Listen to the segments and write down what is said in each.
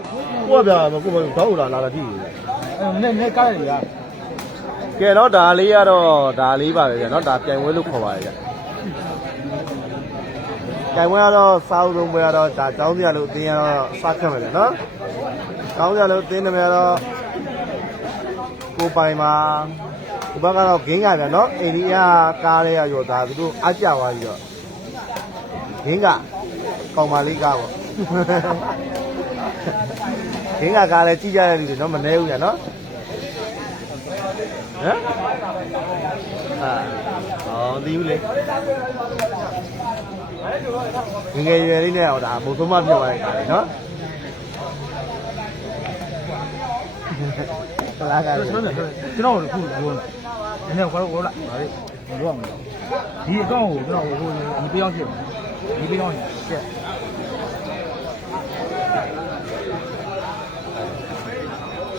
ကိုကပြကိုကတော့လာလာတာကြည့်နည်းနည်းကားရည်ကကဲတော့ဒါလေးကတော့ဒါလေးပါပဲဗျာနော်ဒါပြိုင်ပွဲလို့ခေါ်ပါတယ်ဗျပြိုင်ပွဲကတော့စားဦးဆုံးပွဲကတော့ဒါတောင်းစရာလို့အတင်းကတော့စားခတ်မယ်လေနော်တောင်းစရာလို့အတင်းတယ်များတော့ကိုပိုင်မှာဒီဘက်ကတော့ဂင်းကဗျာနော်အိန္ဒိယကားလေးရရောဒါသူတို့အကြသွားပြီးတော့ဂင်းကကောင်မလေးကားပေါ့ ဂင်းကကားလည်းကြည့်ကြတဲ့လူတွေနော်မနေဘူးဗျာနော်ဟမ်အာအော်ဒီဦးလေငယ်ငယ်ရွယ်လေးနဲ့ဟောဒါမုံသုံးမပြောရတဲ့ခါလေးနော်ဟလာကကျွန်တော်ကျွန်တော်တို့ခုပြောနည်းနည်းခေါ်ခေါ်လာဒါလေးပြောအောင်ဒီအကောင့်ကိုကျွန်တော်ဟိုဒီပြောင်းပြဒီပြောင်းပြ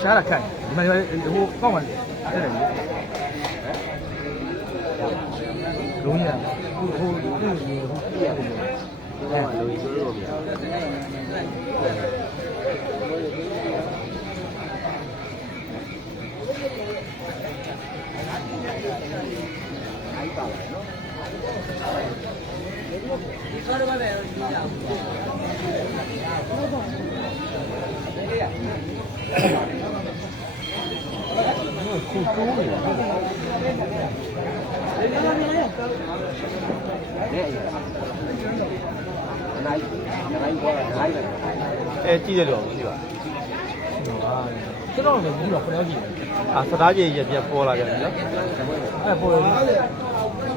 ရှားရခိုင်ဒီမှာဟိုကောက်မှအဲ့ဒါလုံးရဟိုဟိုဟိုဟိုပြ ရတယ်လူကြီးဆိုလို့ဗျာခုတိုးနေတာအဲကြည့်တယ်လို့ရှိပါကျွန်တော်လည်းဘူးတော့ခဏကြည့်တယ်အာစသားကြီးရပြပေါ်လာကြတယ်နော်အဲ့ပေါ်တယ်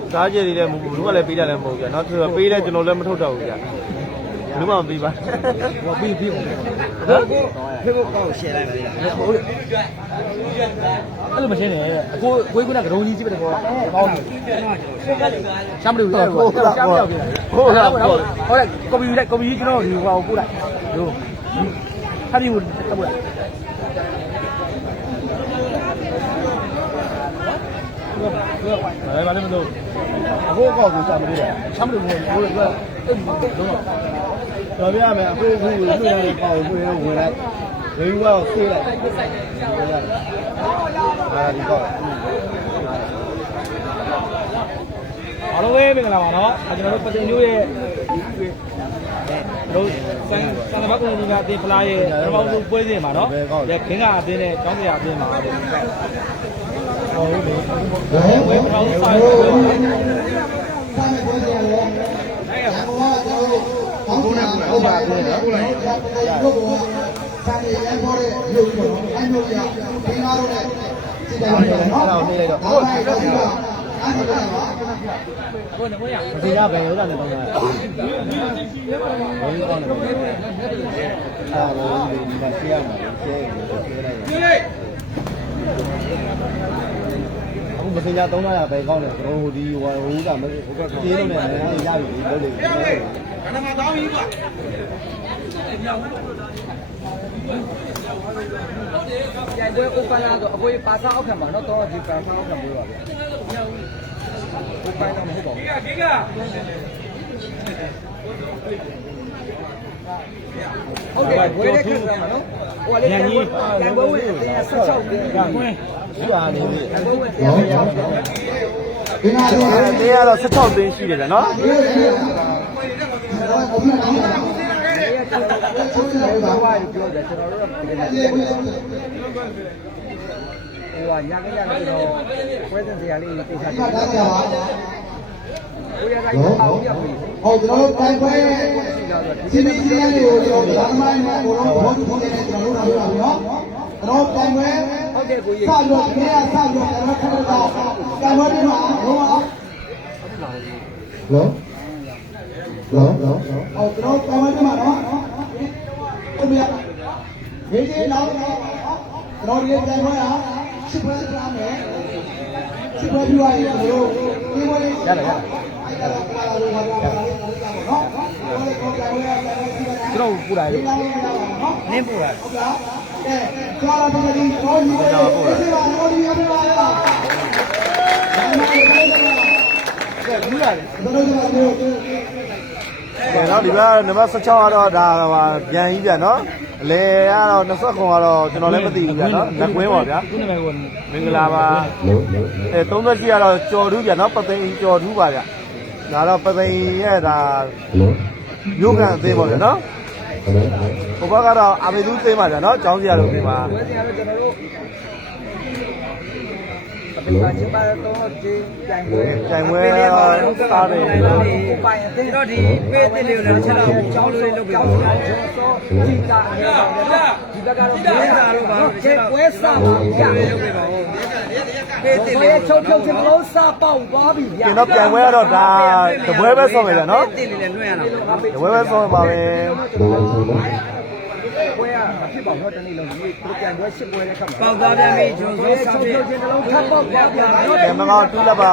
စသားကြီးတွေလည်းမဟုတ်ဘူးတို့ကလည်းပေးတယ်လည်းမဟုတ်ကြနော်သူကပေးလဲကျွန်တော်လည်းမထုတ်တော့ဘူးကြာ ဘူးမှမပေးပါဟိုပြီးပြီးအောင်နော်ဖေဖို့ကောက်ရှယ်လိုက်ပါလေဟုတ်အဲ့လိုမရှင်းနဲ့အကိုကိုကကရုံးကြီးကြည့်ပဲကောကောင်းတယ်ရှမ်းမလို့ရတော့ရှမ်းပြောက်ပြတယ်ဟုတ်လားဟုတ်ဟုတ်တယ်ကော်ပီလိုက်ကော်ပီကျွန်တော်ဒီဟိုပို့လိုက် တို့ဟာဒီကိုတက်ပို့လိုက်ဘာလဲမလို့အခုအကောက်ကိုစာမလို့တော့ရှမ်းမလို့ဟိုဟိုကအဲ့တော့တော်ပြရမယ်အခုအခုလွှင့်ရတဲ့ပေါင်ကိုလွှင့်ရဝင်လိုက်ဝေယူကဆေးလိုက်အာဒီကောက်အားလုံးပဲမင်္ဂလာပါနော်ကျွန်တော်တို့ပတင်မျိုးရဲ့တို့စံစံဘတ်ကုန်ကြီးကအတင်းဖလားရဲ့ပထမဆုံးပွဲစဉ်မှာနော်ရခင်းကအတင်းနဲ့တောင်းစရာအတင်းမှာဟုတ်တယ်ဝေးထောင်းဆိုင်ပွဲဟုတ်ပါ ဘူးနော်ဟုတ်လားဟုတ်ပါစာရရပေါ်တဲ့လူပေါ့အဲ့လိုပြဘင်္ဂါတို့နဲ့စစ်တယ်နော်အဲ့ဒါကိုနေလိုက်တော့ဟုတ်ပါဘူးအဲ့ဒါကအဲ့ဒါကကိုနေမရဒီရပဲရောလည်းတော့ဘယ်လိုကောင်းလဲအာဘောဒီမှာဆေးရမှာဆေးရတယ်ဆေးလိုက်အခုမစင်ကြ300ပဲကောင်းတယ်ကျွန်တော်ဒီဟိုဟိုကမဟိုကပြေးလို့လည်းရပြီလု ပ်လို့ပြန်ပွဲဥပ္ပလာတော့အကိုပါစာအောက်ခံပါတော့တော့ဒီပါစာအောက်ခံပြောပါဗျာဥပ္ပလာတော့မဟုတ်ပါဘူးဟုတ်တယ်ဘွေးတဲ့ခက်မှာနော်ဟိုလေပြန်ပွဲပြန်ပွဲဝင်16ပြီးကကွင်းသူ့အားနေပြီပြန်ပွဲဝင်တရား16ဘင်္ဂါတို့အဲတင်းကတော့16သိန်းရှိတယ်ဗျနော် ဒီကကျွန်တော်တို့ဘာဝရပြောတယ်ကျွန်တော်တို့ကဒီနေ့ဟိုကညာကြရတယ်ကျွန်တော်ပွဲစဉ်စရာလေးတိတ်ချာကတားကြပါကိုရတိုင်းပေါ့ပြပြီဟုတ်ကျွန်တော်တို့တိုင်ပွဲစီမီစီရလေးကိုကျွန်တော်ဗမာနဲ့ဘုံလုံးဘုံထုံးနေတယ်ကျွန်တော်တို့လာပြပါပြီနော်ကျွန်တော်တိုင်ပွဲဟုတ်ကဲ့ကိုကြီးစလို့ခင်ဗျာစလို့ကျွန်တော်ခက်တာတိုင်ပွဲဒီမှာလုံးဝလောလောလော ဟုတ်ကျွန်တော်တိုင်ပွဲဒီမှာနော်ဟုတ်ပြီဒီဒီနောက်တော့ကျွန်တော်ဒီတိုင်ပွဲဟာရှစ်ပွဲပြရမယ်ရှစ်ပွဲပြရရင်တို့ဒီပွဲရရတယ်ရတယ်ကျွန်တော်ပူလာလို့နင်းပူလာကဲဘူးရတယ်ကဲတော့ဒီ ဘက်နံပါတ်16ကတော့ဒါဟိုပြန်ကြီးပြန်နော်အလဲကတော့20ခွန်ကတော့ကျွန်တော်လည်းမသိဘူးဗျာနော်လက်ကွင်းပါဗျာခုနကကမင်္ဂလာပါအဲ38ကတော့ကြော်ထူးဗျာနော်ပသိမ်ကြော်ထူးပါဗျာဒါတော့ပသိမ်ရဲ့ဒါမြို့ကန်အသေးပါဗျာနော်ဟိုဘက်ကတော့အမေသူသေးပါဗျာနော်ကျောင်းစီရလို့သေးပါဝယ်စရာတော့ကျွန်တော်တို့ အပိပါချင်းပါတော့ဒီကြိုင်ပွဲကြိုင်ပွဲစားတယ်နော်ကိုပိုင်အသိတော့ဒီပေးတဲ့လေးကိုလည်းချက်တော့ကြောင်းလေးလုပ်ပြီးတော့ကျော်စောဒီတာအနေနဲ့ဒီဘက်ကတော့ဝယ်စာလို့ပါတော့ချက်ပွဲစားပါဗျာလုပ်ပြီးပါဦးပေးတဲ့လေးချုပ်ချုပ်ချင်းလုံးစားပေါက်သွားပြီဗျာကျွန်တော်ပြန်ပွဲကတော့ဒါတပွဲပဲဆော့မယ်ဗျာနော်တင်လေးလည်းနှွှဲရတာတပွဲပဲဆော့ပါပဲပွဲကမ ဖြစ်ပါဘူးတော့တနေ့လုံးဒီပရိုဂရမ်ပွဲ၈ပွဲလည်းခတ်မှာပေါက်သွားပြန်ပြီဂျွန်ဆိုချုပ်ချုပ်ချင်းလုံးထပ်ပေါက်သွားပြန်တော့ကဲမကောတူးလက်ပါ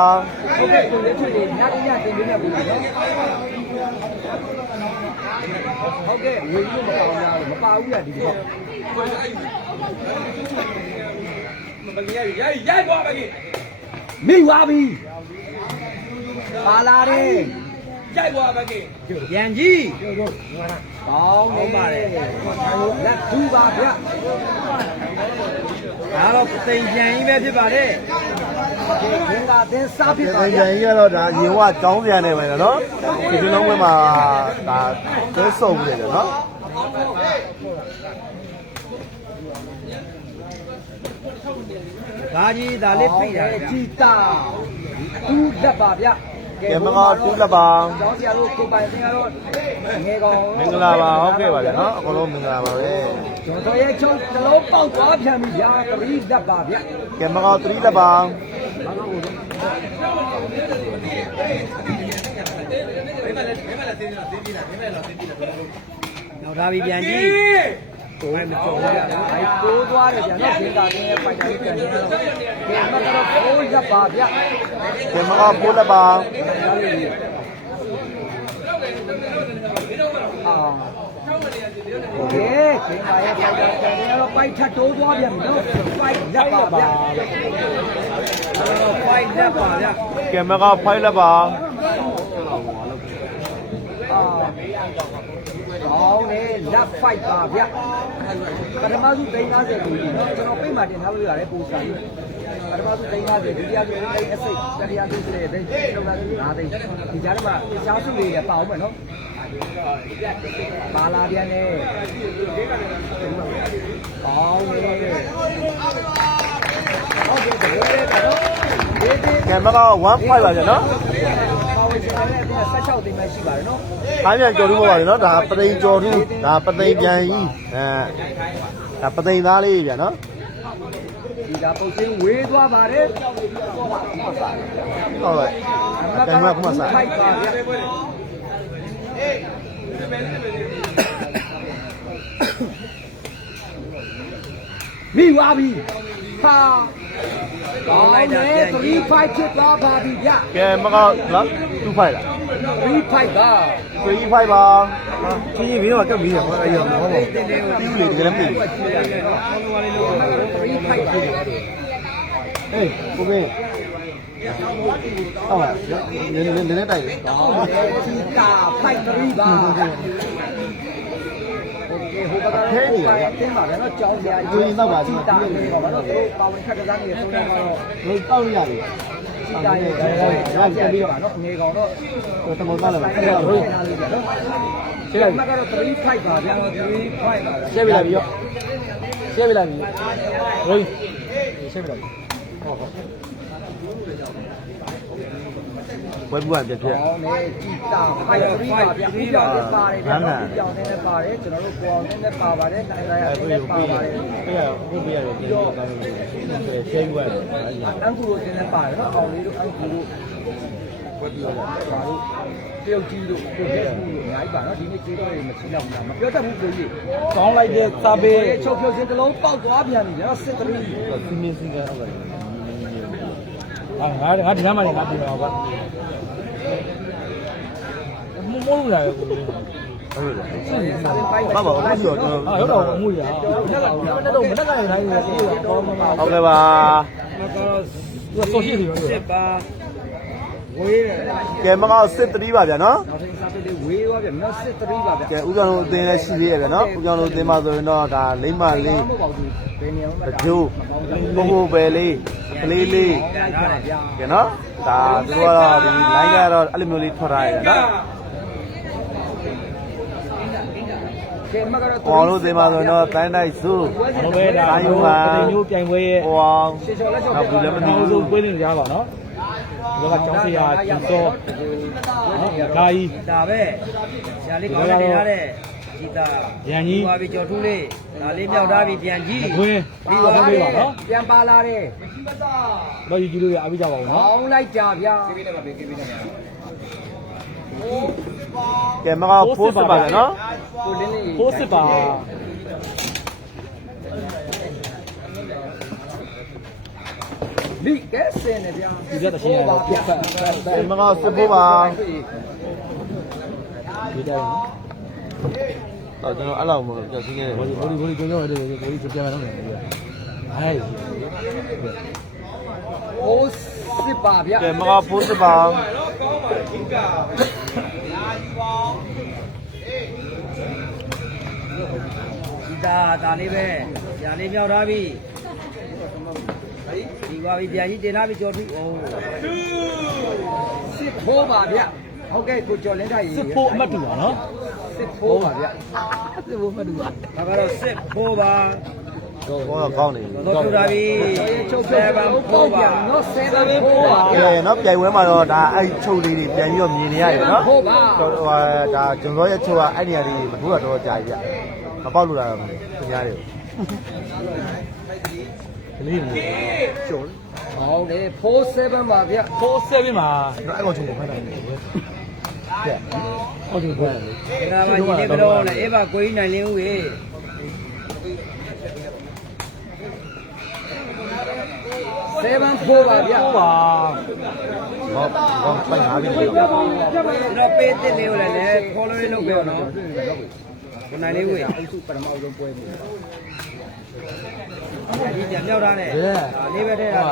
ဟုတ်ကဲ့ကိုလေးဖြစ်နေညညတင်ပေးနေပြီနော်ဟုတ်ကဲ့ဝေကြီးမပါဘူးလားမပါဘူးလားဒီတော့မိသွားပြီပါလာတယ် ကြိုက်သွားပါကေရန်ကြီးကောင်းနေပါတယ်လက်ထူပါဗျဒါတော့တိမ်ကြံကြီးပဲဖြစ်ပါတယ်ဒီဘင်္ဂါသင်းစားဖြစ်ပါပြန်ဗျပြန်ကြီးကတော့ဒါရင်ဝကျောင်းပြန်နေမယ်နော်ဒီလိုလုံးဝမှာဒါသဲဆုံနေတယ်နော်ဒါကြီးဒါလေးဖိတ်တာကြည်တာသူ့လက်ပါဗျ ကဲမကောတူးလက်ပါကျောင်းဆရာတို့ကိုပိုင်သင်ကတော့ငယ်ကောင်မင်္ဂလာပါဟုတ်ကဲ့ပါဗျာနော်အကုန်လုံးမင်္ဂလာပါပဲကျွန်တော်ရဲ့ချုံတစ်လုံးပေါက်သွားပြန်ပြီဗျာတတိလက်ပါဗျကဲမကော3လက်ပါနောက်ဒါပြီးပြန်ကြည့် ကိုယ်ကမကြုံဘူးဗျာ။အဲကိုးသွားတယ်ဗျာ။နောက်ဒေတာကင်းရဲ့ပိုက်တိုင်းပြန်ရတော့။ဒီမှာတော့ကိုးရက်ပါဗျာ။ဒီမှာကကိုးလက်ပါ။အာ။ဟေးဒီမှာရဲ့ပိုက်တိုင်းပြန်ရတော့ပိုက်ထတိုးသွားပြန်ပြီနော်။ပိုက်ရက်ပါဗျာ။အဲပိုက်ရက်ပါဗျာ။ကင်မရာဖိုင်လက်ပါ။အာ ကောင်းတယ်လက်ဖိုက်ပါဗျပထမစု350ကိုကြီးနော်ကျွန်တော်ပိတ်မှတင်ထားလို့ရတယ်ပူစာကြီးပထမစု350ဒုတိယစု3အစိတ်တတိယစု3သိန်းလောက်တာ5သိန်းဒီကြားထဲမှာရှားစုလေးလည်းပါအောင်မယ်နော်ပါလာပြန်နေကောင်းတယ်ဟုတ်ကဲ့ဒီလိုကတော့ဒီဒီကဲမကော15ပါဗျာနော် ပါဝင်ရှင်လည်းအပြင်16သိန်းပဲရှိပါတယ်နော်အားပြန်ကြော်ထူးပါဗျာနော်ဒါပသိမ်ကြော်ထူးဒါပသိမ်ပြန်ကြီးအဲဒါပသိမ်သားလေးဗျာနော်ဒီကပုတ်ချင်းဝေးသွားပါတယ်ဟုတ်ကဲ့ကဲမကမစားဖိုက်ပါဗျမိသွားပြီဟာ ကောင်းလိုက်တယ်3 5ဖြစ်သွားပါပြီဗျ ကဲမကောနော်25လား 3 5ပါ 25ပါခင်းရင်မင်းကကပ်ပြီးရပါအဲ့ရမဟုတ်ပါဘူးပြီးလေဒီကလည်းမသိဘူး 3 5ပါ ဟေးကိုကင်းဟုတ်ပါနည်းနည်းနည်းနည်းတိုက်တယ် ကောင်းတယ်ချီတာဖိုက်3ပါโอเค ဟိုဘက်ကဟဲ့နေပါတင်းပါဗျာနော်ကြောင်းစရာကြီးတာနေပါဗျာနော်သူပါဝင်ခက်ကစားနေတဲ့ဆုံးတော့တော့ဘယ်တောက်ရရလဲစီတာရဲ့ဒါပြန်ပြီးပါနော်ငေကောင်တော့ဟိုတမောသားလည်းအဲ့အဲ့ဒါဒါဘုဟုတ်ရားလေးနော်ရှင်းလိုက်ကတော့3 5ပါဗျာ3 5ပါရှင်းပြလိုက်ပြီရောရှင်းပြလိုက်ပြီဟိုရှင်းပြလိုက်ဝ က်ဘူးကပြပြကောင်းနေကြည်တာ5 3ပါဗျာပြီးပြောင်းနေပါတယ်ဗျာနော်ပြီးပြောင်းနေလည်းပါတယ်ကျွန်တော်တို့ကိုအောင်နေလည်းပါပါတယ်နိုင်လာရအဲ့လည်းဘယ်ပါလိုပါတပြယ်ရဟုတ်ပြရတယ်ပြန်ပြီးတော့ရှင်းရွက်တယ်အန်ကူတို့တင်လည်းပါတယ်နော်အောင်လေးတို့အန်ကူတို့ဝက်ပြီးတော့ပါတို့တယောက်ကြီးတို့ကိုရဲကူတို့အများကြီးပါနော်ဒီနေ့ကျေးဇူးတွေမရှိတော့ဘူးလားမပြောတတ်ဘူးကိုကြီးကောင်းလိုက်တဲ့စာပေဘေးချုပ်ဖြုတ်ခြင်းတစ်လုံးပေါက်သွားပြန်ပြီနော်စစ်တရီစီမင်းစီကဟုတ်ပါတယ် ဟာငါငါဒီနားမှာနေငါပြင်ပါကွာမမိုးလို့ရတယ်ကိုလေးဟုတ်တယ်စာပေပိုင်းဘာပါဘာလို့တော့ဟာရောက်တော့အမှုရမနေ့ကတော့မနေ့ကလည်းနိုင်နေပြီတော့မမဟုတ်ကဲ့ပါသူကဆိုရှိတယ်ရောစစ်ပါဝေးတယ်ကဲမကောက်စစ်တတိပါဗျာနော်နောက်ထပ်စားပိတ်လေးဝေးသွားပြန်နောက်စစ်3ပါဗျကဲဦးကြောင့်လို့အသင်းလည်းရှိသေးရဲ့ဗျာနော်ဦးကြောင့်လို့အသင်းမှာဆိုရင်တော့ဒါလိမ့်မလေးမဟုတ်ပါဘူးဘယ်နေအောင်တကြိုးဘိုးဘိုးပဲလေး ကလေးလေးလိုက်ပါဗျာကဲနော်ဒါသူတို့ကတော့ဒီ line ကတော့အဲ့လိုမျိုးလေးထွက်ထားရတယ်နော်ကဲမကတော့ပေါ်လို့အသင်းမှာဆိုရင်တော့တိုင်းတိုင်းစုဘာလို့ပဲဒါဟိုတိမ်မျိုးပြိုင်ပွဲရဲ့ဟိုအောင်ရှေ့ချော်လက်ချော်နောက်ဘူးလည်းမသိနောက်ဘူးဆုံးပွဲနေကြပါနော်ဒီကကျောင်းဆရာကျူတော်နော်ဒါကြီးဒါပဲဆရာလေးကောင်းနေရတဲ့ ကြည်တာရန်ကြီးပါပြီကြော်ထူးလေးဒါလေးမြောက်ထားပြီပြန်ကြည့်ခွင်းပြီးတော့ပေးပါနော်ပြန်ပါလာတယ်တော့ယူကြည့်လို့ရအားပေးကြပါဦးနော်အောင်းလိုက်ကြဗျာကဲမကောက်ဖိုးစစ်ပါဗျာနော်ကိုလင်းလေးဖိုးစစ်ပါလိကဲစင်နေဗျာဒီကတချင်းရတော့ပြတ်ဖက်ကဲမကောက်စစ်ဖို့ပါဒီတိုင်းနော် တော့ကျွန်တော်အဲ့လောက်မလို့ကြောက်စီးနေတယ်ဘောဒီဘောဒီဘောဒီကြောကြောတယ်ဘောဒီပြန်လာတော့တယ်ဟဲ့ဟိုးစစ်ပါဗျာကဲမကောက်ဖိုးစစ်ပါဒီတာဒါလေးပဲဆရာလေးမြောက်ထားပြီဒီပါပြီပြန်ကြီးတင်လာပြီကြော်ထူးအိုးစစ်ဖိုးပါဗျာဟုတ်ကဲ့ကိုကျော်လင်းထိုင်ရေစစ်ဖို့အမှတ်တူပါနော် စစ်ဖိုးပါဗျာစစ်ဖို့အမှတ်တူပါဒါကတော့စစ်ဖိုးပါတော့တော့ကောင်းနေပြီတော့ထူတာပြီချုပ်ဆဲပါဖိုးပါနော်ဆဲပါဖိုးပါကဲနော်ပြိုင်ပွဲမှာတော့ဒါအဲ့ချုပ်လေးတွေပြန်ပြီးတော့မြင်နေရတယ်နော်ဟုတ်ပါဟိုဒါကျွန်တော်ရဲ့ချုပ်ကအဲ့နေရာလေးမထိုးတာတော့ကြာပြီဗျမပေါက်လို့လာတော့ခင်ဗျားတွေကိုကလေးတွေဟုတ်တယ်ဖိုး7ပါဗျာဖိုး7မှာတော့အဲ့ကောင်ချုပ်ကိုဖမ်းတာလေကဲ ဟုတ်တယ်ပြောတယ်လေဒါမှညီလေးကတော့လေအေးပါကိုကြီးနိုင်လင်းဦးရေ7ဖိုးပါဗျာဟုတ်ပါဟောဟောပိုင်ထားပြီလေကျွန်တော်ပေးတစ်လေးကိုလည်းလည်း follow လုပ်ပေးအောင်နော်ကိုနိုင်လေးဦးရေအစုပထမအဆုံးပွဲပြီဒီပြန်မြောက်တာနဲ့ဒါလေးပဲတဲ့တာ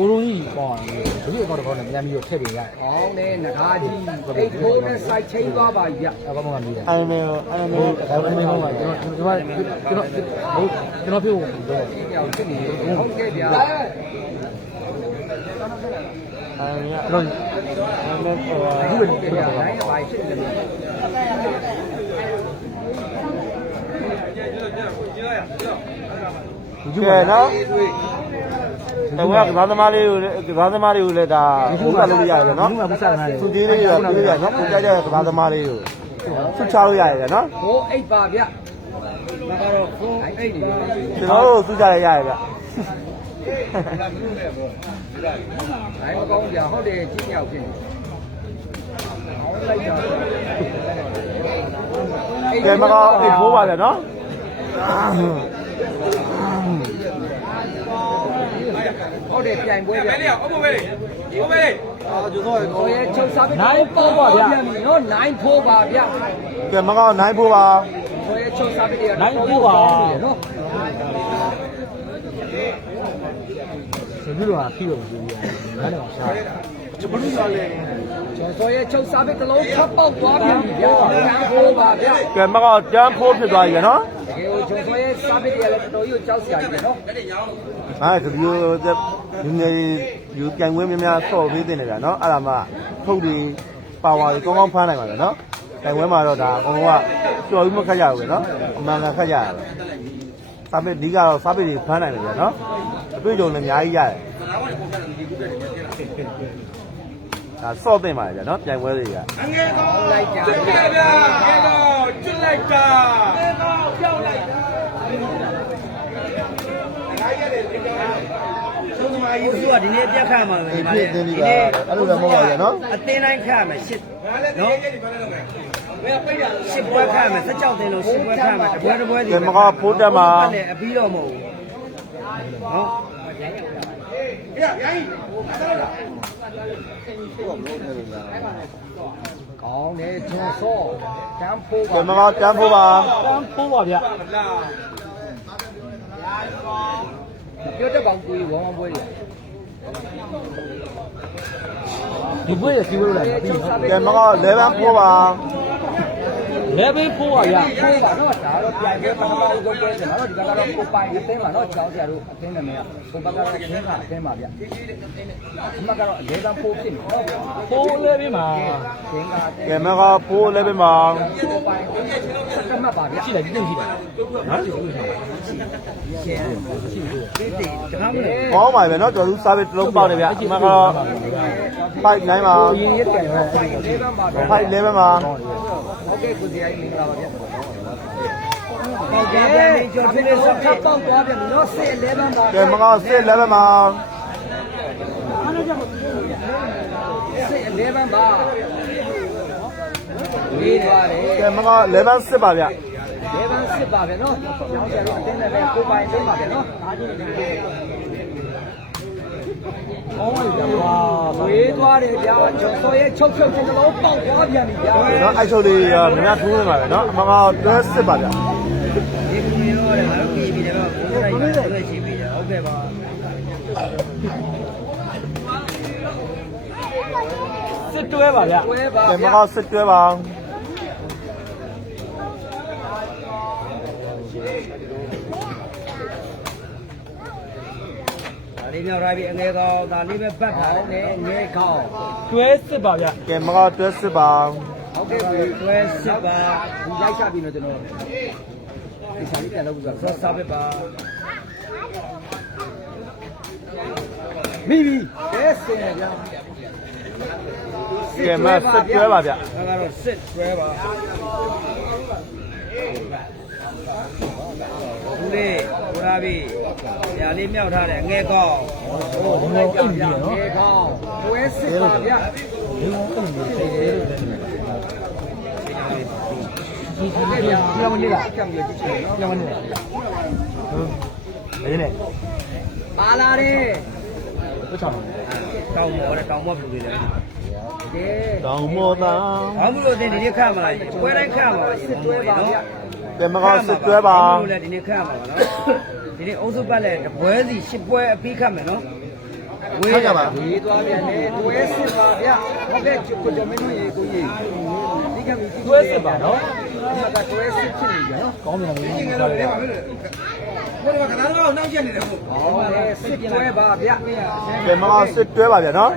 ကိုရုံးကြီးပေါ့ဒီလိုကတော့တော့မြန်ပြီးတော့ထည့်ပေးရတယ်ဟောင်းနဲ့နဂါကြီးအိတ်ဖိုးနဲ့ site ချင်းသွားပါဗျာအကောင်ကမြည်တယ်အဲ့မေအဲ့မေဒါပေမဲ့ကျွန်တော်ကျွန်တော်ကျွန်တော်ကျွန်တော်ပြောတော့ပြောင်းဖြစ်နေဟုတ်ကဲ့ဗျာအဲ့မေကျွန်တော်အဲ့မေဟိုဟုတ်ကဲ့ဗျာနိုင်ရပါဖြစ်နေတယ်ကဲနော် တော့ကဘာသမားလေးကိုကဘာသမားလေးကိုလည်းဒါဘုရားလို့ရတယ်နော်ဘူးမှမဆက်နိုင်သူကြီးလေးရပြေးရနော်ကိုကြတဲ့ကဘာသမားလေးကိုသူချလို့ရတယ်နော်ဟိုအိတ်ပါဗျာဒါကတော့ဖုန်းအိတ်တွေကျွန်တော်တို့သူကြရရတယ်ဗျနိုင်မကောင်းကြဟုတ်တယ်ကြီးမြောက်ဖြစ်နေအောင်လိုက်ကြကဲမကောအိတ်ဖိုးပါဗျနော် ဟုတ်တယ်ပြိုင်ပွဲဗျာကျွန်တော်ဆိုရဲချုပ်စားပြီးနိုင်ပေါ့ပါဗျာနော်နိုင်ဖို့ပါဗျာကဲမကောနိုင်ဖိုးပါဆိုရဲချုပ်စားပြီးတယ်နော်ဆိုပြီးတော့ပြီးတော့ပြီးရတယ်နားလည်းရှာဆိုရဲချုပ်စားပြီးတလုံးထပ်ပေါက်သွားပြန်ပြီဗျာနိုင်ဖို့ပါဗျာကဲမကောတန်းဖိုးဖြစ်သွားပြီနော်တကယ်ကိုကျွန်တော်ရဲ့စားပြီးတယ်လည်းတော်တော်ကြီးကြောက်စရာကြီးနော်ဟာဒီလို ဒီနေယူပြန်ဝင်များများဆော့ပေးတင်နေတာနော်အဲ့ဒါမှထုတ်ပြီးပါဝါကြီးကောင်းကောင်းဖမ်းနိုင်ပါပဲနော်တိုင်ဝဲမှာတော့ဒါအကုန်လုံးကကြော်ပြီးမခတ်ရဘူးပဲနော်အမှန်ကန်ခတ်ရတာပဲစားပစ်ဒီကတော့စားပစ်တွေဖမ်းနိုင်တယ်ဗျာနော်အတွေ့အကြုံလည်းအများကြီးရတယ်ဒါဆော့တင်ပါလေဗျာနော်ပြန်ဝဲတွေကလိုက်ကြကျွတ်ပြဗျာကဲတော့ကျွတ်လိုက်တာ ဆုံး မကြီးသူကဒီနေ့အပြတ်ခတ်မှာပဲဒီမှာလေအဲ့လိုလည်းမဟုတ်ပါဘူးနော်အတင်းတိုင်းခတ်မှာရှစ်နော်ရှစ်ပွဲခတ်မှာစကြောက်တင်လို့ရှစ်ပွဲခတ်မှာတပွဲတပွဲဒီကဲမကောဖိုးတက်မှာနဲ့အပြီးတော့မဟုတ်ဘူးနော်ကောင်းတယ်ဂျွန်ဆော့တန်းဖိုးကဲမကောတန်းဖိုးပါတန်းဖိုးပါဗျ ပြောတတ်ပါဘူးကိုကြီးဝမ်းဝမ်းပွဲတွေဒီပွဲရစီဝဲလာပြီကဲမကော11ဖိုးပါလေဘေးဖိုးရရဖိုးပါတော့ဒါတော့ပြန်ခဲ့ပထမဦးဆုံးပွဲကျွန်တော်တို့ဒီဘက်ကတော့ကိုပိုင်အသင်းပါတော့ကြောင်းဆရာတို့အသင်းနာမည်ကကိုဘက်ကတော့ခင်းခါအသင်းပါဗျဒီဘက်ကတော့အလေးသားဖိုးဖြစ်နေတော့ဖိုးလေဘေးမှာခင်းခါအသင်းကဲမကောဖိုး11ပါကိုပိုင်စက်ကမှတ်ပါဗျရှိတယ်ဒီတုံးရှိတယ်နော်ရှိတယ်ရှင်းရှိတယ်တိတိတ ကားမလဲ ကောင်းပါပဲเนาะတော်သူစားပဲတစ်လုံးပေါက်နေဗျအမကော5 9ပါ ကိုရင်ရက်တယ်ရယ် လေးပန်းပါဗျ 5 11ပါ ဟုတ်ကဲ့ကိုစီအိုင်းမင်္ဂလာပါဗျဟုတ်ကဲ့ပြန်ပြီးကျော်ဖြစ်နေဆက်ပေါက်သွားပြန်နော်စစ်လေးပန်းပါ ကဲမကောစစ်11ပါ စစ်လေးပန်းပါရေးသွားတယ် ကဲမကော11 10ပါဗျ လေဘန်းစစ်ပါပဲနော်ရောင်းချင်တော့အတင်းနဲ့ပဲကိုပိုင်ပေးပါပဲနော်အားကြီးနေတယ်ဟောရပါသွေးသွားတယ်ဗျာကျော်စော်ရဲ့ချုပ်ချုပ်ချင်းတော့ပေါက်သွားပြန်ပြီဗျာနော်အဲ့ချုပ်လေးကမင်းကထိုးနေပါပဲနော်အမကတွဲစစ်ပါဗျာဒီကူရောတယ်ငါတို့ကြည့်ပြီးတော့ဘုရားကြီးကတွဲချင်းပြီးတယ်ဟုတ်ကဲ့ပါစစ်တွဲပါဗျာတွဲပါဗျာမကောက်စစ်တွဲပါ လေးမြောက်ထားပြီအငယ်ကောင်ဒါလေးပဲပတ်ထားတယ်ငယ်ကောင်တွဲစစ်ပါဗျကဲမကော12ပါဟုတ်ကဲ့ပြီတွဲစစ်ပါဒီလိုက်ချပြီနော်ကျွန်တော်ဒီစာလေးပြန်လုပ်ပြီးတော့ဆော့စားပဲပါမိပြီကဲစင်ရဗျာကဲမ12ပါဗျဒါကတော့စစ်တွဲပါ ဘူးလေးဟိုလာပြီညာလေးမြောက်ထားတယ်ငယ်ကောင်ဟိုလိုက်ကြဗျာငယ်ကောင်တွဲစစ်ပါဗျာဒီဝန်ကုန်နေတယ်လို့ဒီဒီလေးဗျာပြောင်းနေတာကြောင်ရကြည့်ချင်နော်ပြောင်းနေတယ်လေးနဲ့ပါလာတယ်ဘယ်ချောင်းတောင်မော်တဲ့တောင်မော်ပြည်လေကဲတောင်မောသားဘာမှုလို့တင်ဒီနေ့ခတ်မလားပွဲတိုင်းခတ်မှာပါစစ်တွဲပါဗျာ ဘယ်မကောင်းဆွတွဲပါဘုလိုလဲဒီနေ့ခတ်ရမှာပါနော်ဒီနေ့အုပ်စုပတ်လဲတပွဲစီရှစ်ပွဲအပြီးခတ်မယ်နော်ဝေးရပါဝေးသွားပြန်လေတွဲစစ်ပါဗျဟုတ်ကဲ့ကိုကျော်မင်းတို့ရေကိုကြီးဒီကံကြီးတွဲစစ်ပါနော်ကတွဲစစ်ဖြစ်နေကြနော်ကောင်းပြန်ပြီဒီကံတော့လည်းပါပဲဘယ်မှာကသားတော့နောက်ကျနေတယ်ဟုတ်ပါရဲ့စစ်တွဲပါဗျဘယ်မှာစစ်တွဲပါဗျနော်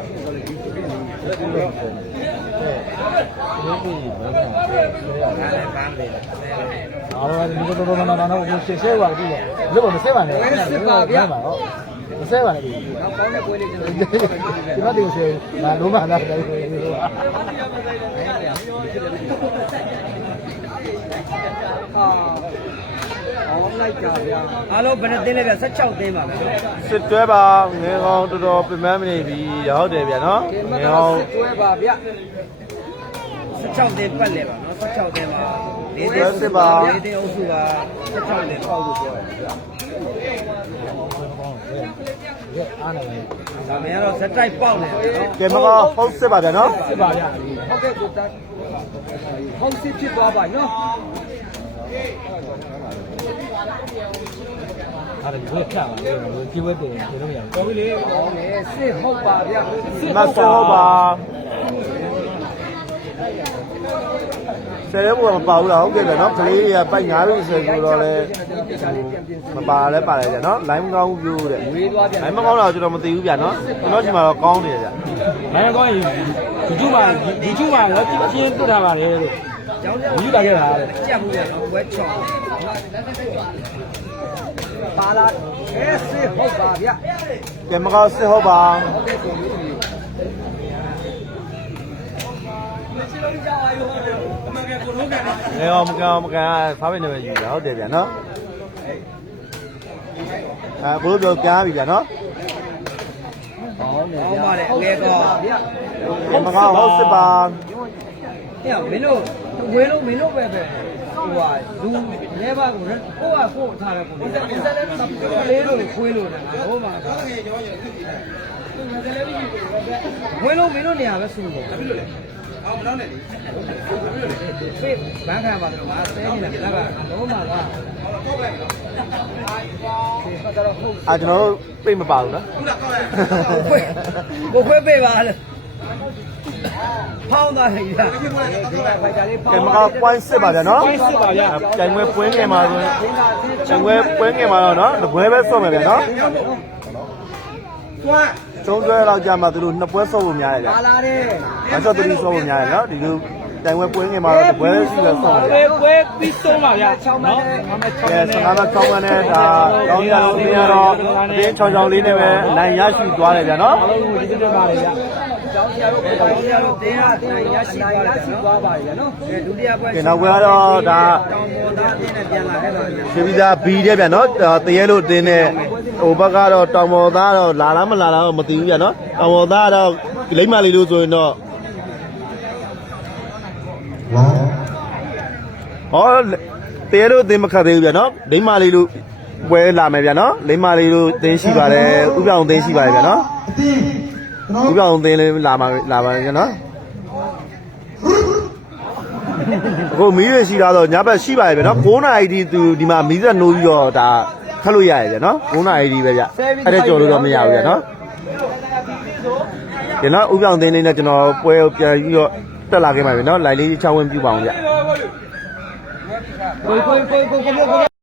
အားလုံးကဒီတော့တော့တော့တော့ကိုရှင်းဆဲပါကြည့်လေလို့မဆဲပါနဲ့ဆဲပါဗျာဟုတ်မဆဲပါနဲ့နောက်ကောင်းတဲ့ပွဲလေးကျွန်တော်ဒီဆိုဒါလုံးမလာတယ်ဆိုရင်လို့ဟာအောင်လိုက်ကြဗျာအားလုံးဘယ်နှတင်းလဲဗျာ16တင်းပါဗျာစစ်တွဲပါငယ်ကောင်တော်တော်ပြမန်းမနေပြီရောက်တယ်ဗျာနော်ငယ်ကောင်စစ်တွဲပါဗျာ 16တင်ပတ်လဲပါနော်16တင်ပါလေးတင်စစ်ပါလေးတင်အုပ်စုက16တင်ပေါက်လို့ပြောတယ်ဒါမင်းကတော့စက်တိုက်ပေါက်နေတယ်နော်ကဲမကဟုတ်စစ်ပါဗျာနော်စစ်ပါဗျာဟုတ်ကဲ့ကိုတာဟုတ်စစ်ဖြစ်သွားပါနော်အဲ့ဒါကိုခက်ပါလေဒီဝက်တယ်ကျွန်တော်မရဘူးတော်ပြီလေဟောနေစစ်ဟုတ်ပါဗျာစစ်ဟုတ်ပါ ဆယ်ရဲဘူကမပါဘူးလားဟုတ်ကဲ့ပဲနော်ကလေးတွေကပိုက်ငါးလို့ဆယ်ဆိုတော့လဲမပါလဲပါလဲကြနော်လိုင်းမကောင်းဘူးပြောတဲ့လိုင်းမကောင်းတော့ကျွန်တော်မသိဘူးဗျာနော်ကျွန်တော်ဒီမှာတော့ကောင်းနေတယ်ဗျာလိုင်းမကောင်းရင်ဒီကျူမှာဒီကျူမှာငါပြင်းပြတ်ထားပါလေလို့ဘူးလာခဲ့တာတဲ့ကြက်ဘူးလေဝဲချော်ပါလာအဲစစ်ဟုတ်ပါဗျပြန်မကောက်စစ်ဟုတ်ပါ လေအောင်မကန်မကန်ဖားပိတ်နေပဲယူတာဟုတ်တယ်ဗျာနော်အဲဘိုးပြောပြားပြီဗျာနော်ဟုတ်တယ်ဗျာဟုတ်ပါတယ်ငယ်ကောဗျာမကောင်ဟုတ်စစ်ပါဟဲ့မင်းတို့ဝဲလို့မင်းတို့ပဲပဲဟိုဟာလူလဲပါကိုကိုကကိုထားတယ်ပုံစံလေးလို့ခွေးလို့တယ်ဟိုမှာဝဲလို့မင်းတို့နေရာပဲဆူလို့ဘာဖြစ်လို့လဲ အော်မနောက်နဲ့လေဖေးဘန်းခံပါတယ်ငါဆဲနေတာကလုံးမှာကဖေးအာကျွန်တော်တို့ပြိတ်မပါဘူးနော်ကိုခွဲပေးပါလေဖောင်းသွားတယ်ဗျာဖိုက်တာလေးကဲမက point စစ်ပါဗျာနော် point စစ်ပါဗျာကြိုင်ပွဲပွင့်ငယ်မှာဆိုရင်ကြိုင်ပွဲပွင့်ငယ်မှာတော့နော်တပွဲပဲစော့မယ်ဗျာနော်သုံး ကျွဲလောက်ကြာမှသူတို့နှစ်ပွဲစော့ဖို့များတယ်ဗျာပါလာတယ်မဆော့သူတို့စော့ဖို့များတယ်နော်ဒီလိုကြိုင်ပွဲပွင့်ငယ်မှာတော့တပွဲရှိလဲစော့မယ်ဗျာပွဲပွဲပြီးဆုံးပါဗျာ6မှတ်နဲ့6မှတ်ကဲစကားတော့ကောင်းပါနဲ့ဒါကောင်းကြလို့ဒီကတော့အတင်းချောင်းချောင်းလေးနဲ့ပဲအနိုင်ရရှိသွားတယ်ဗျာနော်အားလုံးကိုကျေးဇူးတင်ပါတယ်ဗျာကျောင်းဆရာတို့ကျောင်းဆရာတို့တင်းရတင်းရရှိနိုင်ရရှိသွားပါပြီနော်ဒုတိယပွဲကဲနောက်ပွဲကတော့ဒါတောင်ပေါ်သားတင်းနဲ့ပြန်လာခဲ့ပါပြီရှင်းပြီးသားဘီတဲ့ဗျာနော်တရေလို့တင်းတဲ့ ဟိုဘက်ကတော့တောင်ပေါ်သားတော့လာလားမလာလားတော့မသိဘူးဗျာနော်တောင်ပေါ်သားကတော့လိမ့်မလေးလို့ဆိုရင်တော့ဝါဟောတရေလို့တင်းမခတ်သေးဘူးဗျာနော်လိမ့်မလေးလို့ပွဲလာမယ်ဗျာနော်လိမ့်မလေးလို့တင်းရှိပါတယ်ဥပြောင်တင်းရှိပါတယ်ဗျာနော်အတင်းကျွန်ဥတော်ပြောင်တင်းလေးလာမှာလာပါဗျာနော်အခုမီးရရှိတာတော့ညဘက်ရှိပါတယ်ဗျာနော်9နာရီဒီသူဒီမှာမီးသက်နိုးပြီးတော့ဒါ ခတ်လို့ရတယ်ဗျာနော်9နာရီဒီပဲဗျအဲ့ဒါကြော်လို့တော့မရဘူးဗျာနော်ဒီနော်ဥပြောင်တင်းလေးနဲ့ကျွန်တော်ပွဲကိုပြန်ပြီးတော့တက်လာခဲ့ပါပြီနော်လိုက်လေးချောင်းဝင်ပြူပါအောင်ဗျကိုကိုကိုကိုကို